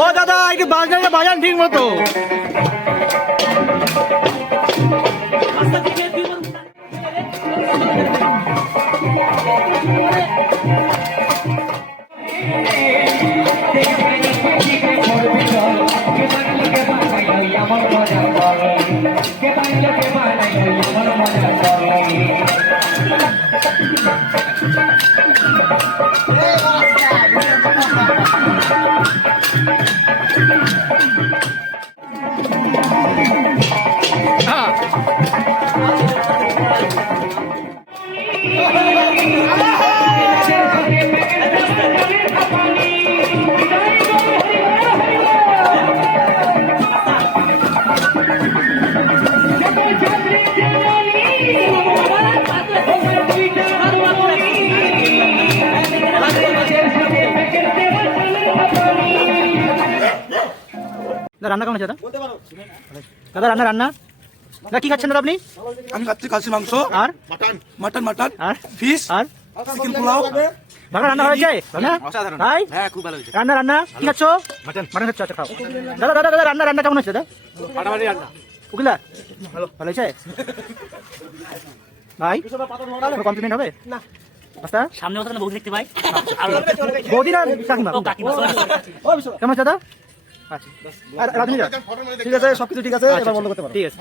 ও দাদা একটু বাজান ঠিক মতো। রান্না কেমন আছে দাদা? দাদা রান্না কি খাচ্ছেন দাদা আপনি? আমি খাচ্ছি খাসির মাংস আর মাটন আর ফিশ আর চিকেন পোলাও। ভালো রান্না হয়েছে? হ্যাঁ খুব ভালো হয়েছে। রান্না কি খাচ্ছ? মাটন খাচ্ছ? আচ্ছা খাও। দাদা রান্না কেমন হচ্ছে দাদা? উকিলা ভালো হয়েছে ভাই? কমপ্লিমেন্ট হবে না? সামনে বৌদি দেখতে পাই। বৌদি না কাকিমা? কেমন আছে দাদা? আচ্ছা ঠিক আছে, সবকিছু ঠিক আছে, এবার বন্ধ করতে পারো। ঠিক আছে।